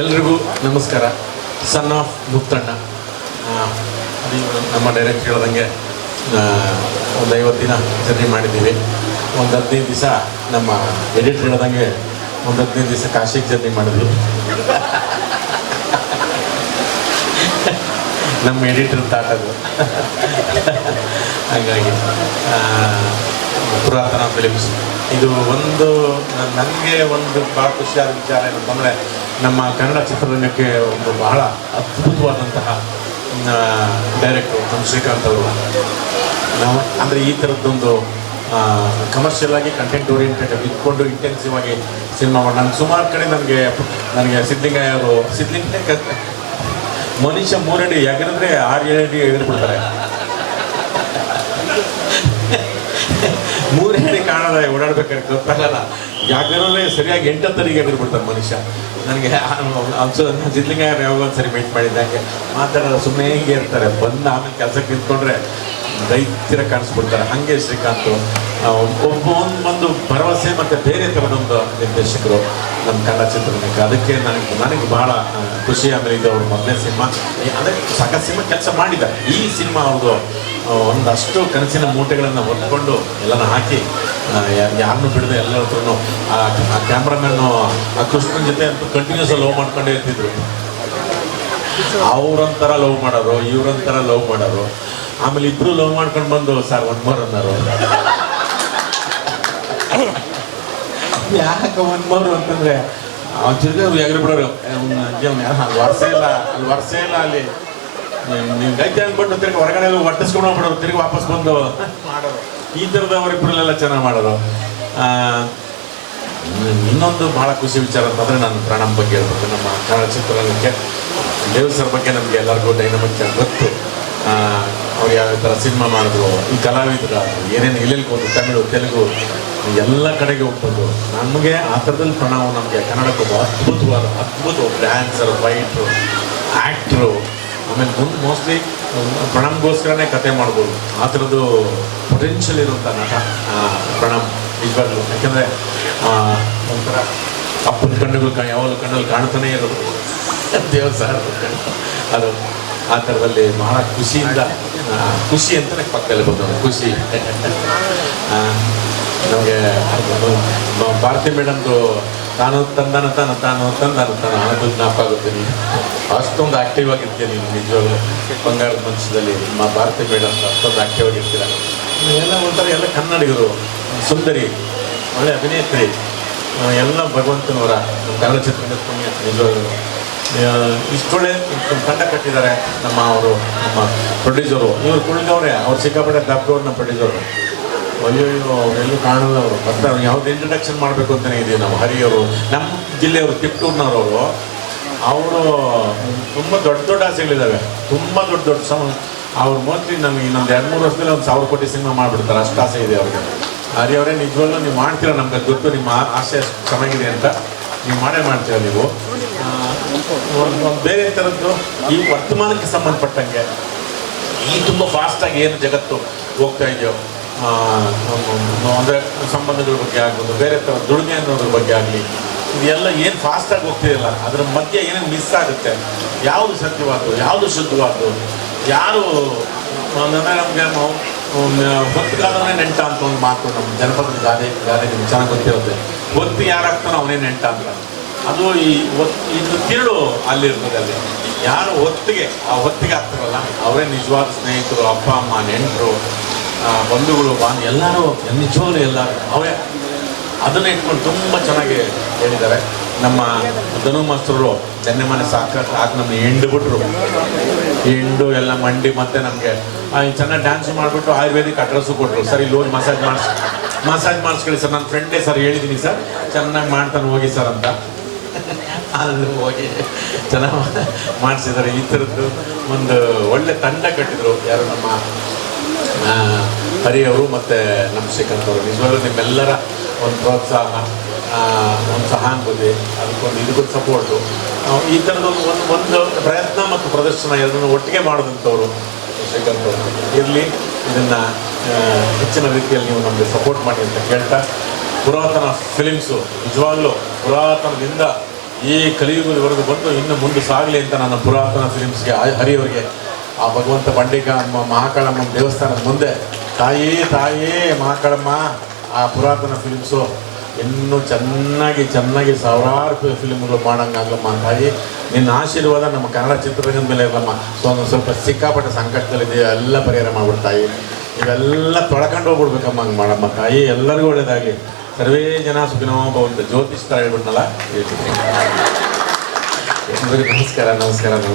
ಎಲ್ರಿಗೂ ನಮಸ್ಕಾರ. Son of Muthanna ಆ, ನಮ್ಮ ಡೈರೆಕ್ಟ್ ಹೇಳ್ದಂಗೆ ಒಂದು ಐವತ್ತು ದಿನ ಜರ್ನಿ ಮಾಡಿದ್ದೀವಿ. ಒಂದು ಹದಿನೈದು ದಿವಸ ನಮ್ಮ ಎಡಿಟ್ ಹೇಳ್ದಂಗೆ ಒಂದು ಹದಿನೈದು ದಿವಸ ಕಾಶಿಗೆ ಜರ್ನಿ ಮಾಡಿದ್ವಿ. ನಮ್ಮ ಎಡಿಟರ್ ತಾಟದು ಹಾಗಾಗಿ ಪುರಾತನ ಫಿಲಿಮ್ಸ್. ಇದು ಒಂದು ನನಗೆ ಒಂದು ಭಾಳ ಖುಷಿಯಾದ ವಿಚಾರ ಏನಂತಂದರೆ ನಮ್ಮ ಕನ್ನಡ ಚಿತ್ರರಂಗಕ್ಕೆ ಒಂದು ಬಹಳ ಅದ್ಭುತವಾದಂತಹ ಡೈರೆಕ್ಟರ್ ನಮ್ಮ ಶ್ರೀಕಾಂತ್ ಅವರು. ನಾವು ಅಂದರೆ ಈ ಥರದ್ದೊಂದು ಕಮರ್ಷಿಯಲ್ ಆಗಿ ಕಂಟೆಂಟ್ ಓರಿಯೆಂಟೆಡ್ ಇಟ್ಕೊಂಡು ಇಂಟೆನ್ಸಿವ್ ಆಗಿ ಸಿನಿಮಾ ಮಾಡಿ ನಾನು ಸುಮಾರು ಕಡೆ ನನಗೆ ನನಗೆ ಸಿದ್ಲಿಂಗಯ್ಯ ಅವರು, ಸಿದ್ಲಿಂಗ ಮನುಷ್ಯ ಮೂರಡಿ ಎಗರಿದ್ರೆ ಆರು ಏಳು ಅಡಿ ಎಗರಿ ಬಿಡ್ತಾರೆ ಮೂರೇ ಅಡಿ ಕಾಣದ ಓಡಾಡ್ಬೇಕಾದ್ರೆ ಗೊತ್ತಾಗಲ್ಲ. ಯಾಕಂದ್ರೆ ಸರಿಯಾಗಿ ಎಂಟತ್ತರಿಗೆ ಎಗರಿ ಬಿಡ್ತಾರೆ ಮನುಷ್ಯ. ನನಗೆ ಸಿದ್ಲಿಂಗ ಯಾವಾಗ ಒಂದ್ಸರಿ ಮೀಟ್ ಮಾಡಿದ್ದಂಗೆ ಮಾತಾಡೋದು ಸುಮ್ಮನೆ ಹಿಂಗೆ ಇರ್ತಾರೆ. ಬಂದು ಆಮೇಲೆ ಕೆಲಸಕ್ಕೆ ನಿಂತ್ಕೊಂಡ್ರೆ ದೈತ್ಯರ ಕಾಣಿಸ್ಬಿಡ್ತಾರೆ. ಹಾಗೆ ಶ್ರೀಕಾಂತ್. ಒಬ್ಬ ಒಂದು ಭರವಸೆ ಮತ್ತು ಬೇರೆ ಥರದೊಂದು ನಿರ್ದೇಶಕರು ನಮ್ಮ ಕನ್ನಡ ಚಿತ್ರರಂಗಕ್ಕೆ. ಅದಕ್ಕೆ ನನಗೆ ನನಗೆ ಬಹಳ ಖುಷಿ. ಅಂದರೆ ಇದು ಅವ್ರ ಮೊದಲನೇ ಸಿನಿಮಾ. ಅಂದರೆ ಸಾಕಷ್ಟು ಸಿನಿಮಾ ಕೆಲಸ ಮಾಡಿದ್ದಾರೆ. ಈ ಸಿನಿಮಾ ಅವ್ರದ್ದು ಒಂದಷ್ಟು ಕನಸಿನ ಮೂಟೆಗಳನ್ನು ಹೊತ್ಕೊಂಡು ಎಲ್ಲನ ಹಾಕಿ ಯಾರನ್ನೂ ಬಿಡದೆ ಎಲ್ಲರ ಹತ್ರನು ಆ ಕ್ಯಾಮ್ರಾಮನ್ನು ಆ ಕೃಷ್ಣನ ಜೊತೆ ಅಂತೂ ಕಂಟಿನ್ಯೂಸ್ ಲವ್ ಮಾಡ್ಕೊಂಡೇ ಇರ್ತಿದ್ರು. ಅವ್ರೊಂಥರ ಲವ್ ಮಾಡೋರು, ಇವ್ರಂತರ ಲವ್ ಮಾಡೋರು. ಆಮೇಲೆ ಇಬ್ರು ಲವ್ ಮಾಡ್ಕೊಂಡು ಬಂದು, ಸರ್ ಒನ್ ಮೋರ್ ಅನ್ನೋರು ಯಾಕೆ ಒನ್ ಮೋರ್ ಅಂತಂದ್ರೆ, ಅವ್ರು ತಿರ್ಗಿ ಎಗರಿ ಬಿಡೋರು. ವರ್ಷ ಇಲ್ಲ, ಅಲ್ಲಿ ವರ್ಷ ಇಲ್ಲ ಅಲ್ಲಿ. ನೀವು ಗೈತೆ ಅಂದ್ಬಿಟ್ಟು ತಿರ್ಗಿ ಹೊರಗಡೆ ಒಟ್ಟಿಸ್ಕೊಂಡು ಹೋಗ್ಬಿಡೋರು ತಿರ್ಗಿ ವಾಪಸ್ ಬಂದು ಮಾಡೋರು ಈ ಥರದ ಅವರಿಬ್ಬರಲ್ಲೆಲ್ಲ ಚೆನ್ನಾಗಿ ಮಾಡೋರು ಇನ್ನೊಂದು ಬಹಳ ಖುಷಿ ವಿಚಾರ ಅಂತಂದ್ರೆ ನಾನು ಪ್ರಣಮ್ ಬಗ್ಗೆ ಹೇಳ್ಬೇಕು. ನಮ್ಮ ಕನ್ನಡ ಚಿತ್ರರಂಗಕ್ಕೆ ದೇವ್ ಸರ್ ಬಗ್ಗೆ ನಮಗೆ ಎಲ್ಲರಿಗೂ ಡೈನಮಿಕ್ ಗೊತ್ತು. ಅವ್ರು ಯಾವ ಥರ ಸಿನಿಮಾ ಮಾಡಿದ್ರು ಈ ಕಲಾವಿದರು ಏನೇನು ಎಲ್ಲೆಲ್ಲಿ ಹೋದ್ರು ತಮಿಳು ತೆಲುಗು ಎಲ್ಲ ಕಡೆಗೆ ಹೋಗ್ಬೋದು ನಮಗೆ ಆ ಥರದಲ್ಲಿ ಪ್ರಣಾವು ನಮಗೆ ಕನ್ನಡಕ್ಕೆ ಒಬ್ಬ ಅದ್ಭುತವಾದ ಅದ್ಭುತ ಡ್ಯಾನ್ಸರ್ ಫೈಟ್ರು ಆ್ಯಕ್ಟ್ರು ಆಮೇಲೆ ಮುಂದೆ ಮೋಸ್ಟ್ಲಿ ಪ್ರಣಮ್ಗೋಸ್ಕರನೇ ಕತೆ ಮಾಡ್ಬೋದು. ಆ ಥರದ್ದು ಪೊಟೆನ್ಷಿಯಲ್ ಇರುವಂಥ ನಟ ಪ್ರಣಮ್ ನಿಜವಾಗ್ಲೂ ಯಾಕೆಂದರೆ ಒಂಥರ ಅಪ್ಪನ ಕಣ್ಣುಗಳು ಯಾವಾಗಲೂ ಕಣ್ಣಲ್ಲಿ ಕಾಣ್ತಾನೆ ಇರೋದು. ದೇವ್ರ ಸರ್ ಅದು ಆ ಥರದಲ್ಲಿ ಬಹಳ ಖುಷಿಯಿಂದ ಖುಷಿ ಅಂತಲೇ ಪಕ್ಕದಲ್ಲಿ ಬಂದವರು ಖುಷಿ. ನಮಗೆ ಭಾರತಿ ಮೇಡಮ್ದು ತಾನು ತಂದನ ತಾನು ತಾನು ತಂದನ ತಾನು ಅನ್ನೋದು ಜ್ಞಾಪ ಆಗುತ್ತೆ ನೀವು ಅಷ್ಟೊಂದು ಆಕ್ಟಿವ್ ಆಗಿರ್ತೀಯ ನೀನು ನಿಜವಾಗ್ಲೂ ಬಂಗಾರದ ನಿಮ್ಮ ನಮ್ಮ ಬೇಡ ಅಂತ ಅಷ್ಟೊಂದು ಆಕ್ಟಿವ್ ಆಗಿರ್ತೀರ. ಎಲ್ಲ ಒಂಥರ ಎಲ್ಲ ಕನ್ನಡಿಗರು, ಸುಂದರಿ, ಒಳ್ಳೆ ಅಭಿನೇತ್ರಿ ಎಲ್ಲ ಭಗವಂತನವರ ಕನ್ನಡ ಚಿತ್ರರಂಗದ ಪುಣ್ಯ ನಿಜವಾಗ್ಲೂ. ಇಷ್ಟೊಳ್ಳೆ ತಂಡ ಕಟ್ಟಿದ್ದಾರೆ ನಮ್ಮ ಅವರು, ನಮ್ಮ ಪ್ರೊಡ್ಯೂಸರು ಇವರು ಕುಳಿದವರೇ ಅವ್ರು ಸಿಕ್ಕಾಪಟ್ಟೆ ಡಾಕ್ಟರ್ನ ಪ್ರೊಡ್ಯೂಸರು ಅಯ್ಯೋ ಅವರೆಲ್ಲೂ ಕಾಣಲ್ಲ ಅವರು. ಮತ್ತೆ ಅವ್ರು ಯಾವ್ದು ಇಂಟ್ರಡಕ್ಷನ್ ಮಾಡಬೇಕು ಅಂತಲೇ ಇದೆ ನಾವು ಹರಿಯವರು? ನಮ್ಮ ಜಿಲ್ಲೆಯವರು ತಿಪ್ಟೂರ್ನವರು ಅವರು ತುಂಬ ದೊಡ್ಡ ದೊಡ್ಡ ಆಸೆಗಳಿದ್ದಾವೆ. ತುಂಬ ದೊಡ್ಡ ದೊಡ್ಡ ಸಮ ಅವ್ರು ಮೋಸ್ಟ್ಲಿ ನಮಗೆ ಇನ್ನೊಂದು ಎರಡು ಮೂರು ವರ್ಷದಲ್ಲಿ ಒಂದು ಸಾವಿರ ಕೋಟಿ ಸಿನಿಮಾ ಮಾಡಿಬಿಡ್ತಾರೆ. ಅಷ್ಟು ಆಸೆ ಇದೆ ಅವ್ರಿಗೆ. ಹರಿಯವರೇ ನಿಜವಾಗ್ಲೂ ನೀವು ಮಾಡ್ತೀರಾ ನಮ್ಗೆ ಗೊತ್ತು. ನಿಮ್ಮ ಆಸೆ ಚೆನ್ನಾಗಿದೆ ಅಂತ ನೀವು ಮಾಡೇ ಮಾಡ್ತೀರಾ ನೀವು? ಬೇರೆ ಥರದ್ದು, ಈ ವರ್ತಮಾನಕ್ಕೆ ಸಂಬಂಧಪಟ್ಟಂಗೆ. ಈ ತುಂಬ ಫಾಸ್ಟಾಗಿ ಏನು ಜಗತ್ತು ಹೋಗ್ತಾ ಇದೆಯೋ ನಮ್ಮ- ಅಂದ್ರೆ ಸಂಬಂಧಗಳ ಬಗ್ಗೆ ಆಗ್ಬೋದು, ಬೇರೆ ಥರ ದುಡಿಮೆ ಅನ್ನೋದ್ರ ಬಗ್ಗೆ ಆಗಲಿ, ಇದೆಲ್ಲ ಏನು ಫಾಸ್ಟಾಗಿ ಹೋಗ್ತಿದೆಯಲ್ಲ ಅದ್ರ ಮಧ್ಯೆ ಏನೇನು ಮಿಸ್ ಆಗುತ್ತೆ, ಯಾವುದು ಸತ್ಯವಾದ್ದು, ಯಾವುದು ಶುದ್ಧವಾದ್ದು, ಯಾರು ಅಂದರೆ ನಮಗೆ ಹೊತ್ತುಗಾದವನೇ ನೆಂಟ ಅಂತ ಒಂದು ಮಾತು ನಮ್ಮ ಜನಪದ ಗಾದೆ ಗಾದೆ ನಿಮ್ಗೆ ಚೆನ್ನಾಗಿ ಗೊತ್ತಿರುತ್ತೆ. ಹೊತ್ತು ಯಾರಾಗ್ತಾನೋ ಅವನೇ ನೆಂಟ ಅಂತ. ಅದು ಈ ಒತ್ತು ಇದು ತಿರುಳು ಅಲ್ಲಿರ್ತದೆ ಅಲ್ಲಿ. ಯಾರು ಹೊತ್ತಿಗೆ, ಆ ಹೊತ್ತಿಗೆ ಆಗ್ತಾರಲ್ಲ, ಅವರೇ ನಿಜವಾದ ಸ್ನೇಹಿತರು, ಅಪ್ಪ, ಅಮ್ಮ, ನೆಂಟರು ಬಂಧುಗಳು ಬಾಂಧ ಎಲ್ಲರೂ ನಿಜವಾಗ್ಲೂ ಎಲ್ಲರೂ ಅವೇ ಅದನ್ನ ಇಟ್ಕೊಂಡು ತುಂಬ ಚೆನ್ನಾಗಿ ಹೇಳಿದ್ದಾರೆ. ನಮ್ಮ ಧನು ಮಾಸ್ತರು, ನೆನ್ನೆ ಮನೆ ಸಾಕಾಗ ಸಾಕು ನಮ್ಮನ್ನ ಹಿಂಡು ಬಿಟ್ರು. ಹಿಂಡು ಎಲ್ಲ ಮಂಡಿ ಮತ್ತೆ ನಮಗೆ ಚೆನ್ನಾಗಿ ಡ್ಯಾನ್ಸ್ ಮಾಡಿಬಿಟ್ಟು ಆಯುರ್ವೇದಿಕ್ ಅಡ್ರೆಸ್ಸು ಕೊಟ್ಟರು ಸರ್, ಇಲ್ಲಿ ಹೋಗಿ ಮಸಾಜ್ ಮಾಡಿಸ್ ಮಸಾಜ್ ಮಾಡಿಸ್ಕೊಳ್ಳಿ ಸರ್. ನನ್ನ ಫ್ರೆಂಡೇ ಸರ್ ಹೇಳಿದ್ದೀನಿ ಸರ್. ಚೆನ್ನಾಗಿ ಮಾಡ್ತಾನೆ ಹೋಗಿ ಸರ್ ಅಂತ. ಅಲ್ಲಿ ಹೋಗಿ ಚೆನ್ನಾಗಿ ಮಾಡಿಸಿದ್ದಾರೆ. ಈ ಥರದ್ದು ಒಂದು ಒಳ್ಳೆ ತಂಡ ಕಟ್ಟಿದ್ರು ಯಾರು ನಮ್ಮ ಆ, ಹರಿ ಅವರು ಮತ್ತು ನಮ್ಮ ಶ್ರೀಕಾಂತ್ ಅವರು. ನಿಜವಾಗ್ಲೂ ನಿಮ್ಮೆಲ್ಲರ ಒಂದು ಪ್ರೋತ್ಸಾಹ ಒಂದು ಸಹಾನುಭೂತಿ ಅದಕ್ಕೊಂದು ಇದಕ್ಕೊಂದು ಸಪೋರ್ಟು ಈ ಥರದ ಒಂದು ಒಂದು ಪ್ರಯತ್ನ ಮತ್ತು ಪ್ರದರ್ಶನ ಎರಡನ್ನೂ ಒಟ್ಟಿಗೆ ಮಾಡೋದಂಥವ್ರು ಶ್ರೀಕಾಂತ್ ಅವರು. ಇರಲಿ ಇದನ್ನು ಹೆಚ್ಚಿನ ರೀತಿಯಲ್ಲಿ ನೀವು ನಮಗೆ ಸಪೋರ್ಟ್ ಮಾಡಿ ಅಂತ ಕೇಳ್ತಾ ಪುರಾತನ ಫಿಲಿಮ್ಸು ನಿಜವಾಗ್ಲೂ ಪುರಾತನದಿಂದ ಈ ಕಲಿಯುಗದವರೆಗೂ ಬಂದು ಇನ್ನು ಮುಂದೆ ಸಾಗಲಿ ಅಂತ ನನ್ನ ಪುರಾತನ ಫಿಲಿಮ್ಸ್ಗೆ ಹರಿಯವರಿಗೆ ಆ ಭಗವಂತ ಬಂಡಿಗ ಅಮ್ಮ ಮಹಾಕಾಳಮ್ಮ ದೇವಸ್ಥಾನದ ಮುಂದೆ, ತಾಯಿ ತಾಯಿ, ಮಹಾಕಾಳಮ್ಮ, ಆ ಪುರಾತನ ಫಿಲ್ಮ್ಸು ಇನ್ನೂ ಚೆನ್ನಾಗಿ ಚೆನ್ನಾಗಿ ಸಾವಿರಾರು ಫಿಲ್ಮ್ಗಳು ಮಾಡಂಗಾಗ್ಲಮ್ಮ ತಾಯಿ. ನಿನ್ನ ಆಶೀರ್ವಾದ ನಮ್ಮ ಕನ್ನಡ ಚಿತ್ರರಂಗದ ಮೇಲೆ ಇರಲಮ್ಮ. ಸೊ, ಒಂದು ಸ್ವಲ್ಪ ಸಿಕ್ಕಾಪಟ್ಟೆ ಸಂಕಟದಲ್ಲಿದೆ, ಎಲ್ಲ ಪರಿಹಾರ ಮಾಡ್ಬಿಡ್ತಾಯಿ ಇವೆಲ್ಲ ತೊಳ್ಕೊಂಡು ಹೋಗ್ಬಿಡ್ಬೇಕಮ್ಮ ಹಂಗೆ ಮಾಡಮ್ಮ ತಾಯಿ. ಎಲ್ಲರಿಗೂ ಒಳ್ಳೇದಾಗಿ ಸರ್ವೇ ಜನ ಸುಖಿನೋ ಭವಂತ. ಜ್ಯೋತಿಷ್ ಥರ ಹೇಳ್ಬಿಟ್ನಲ್ಲ ನಮಸ್ಕಾರ ನಮಸ್ಕಾರ ನಮಸ್ಕಾರ.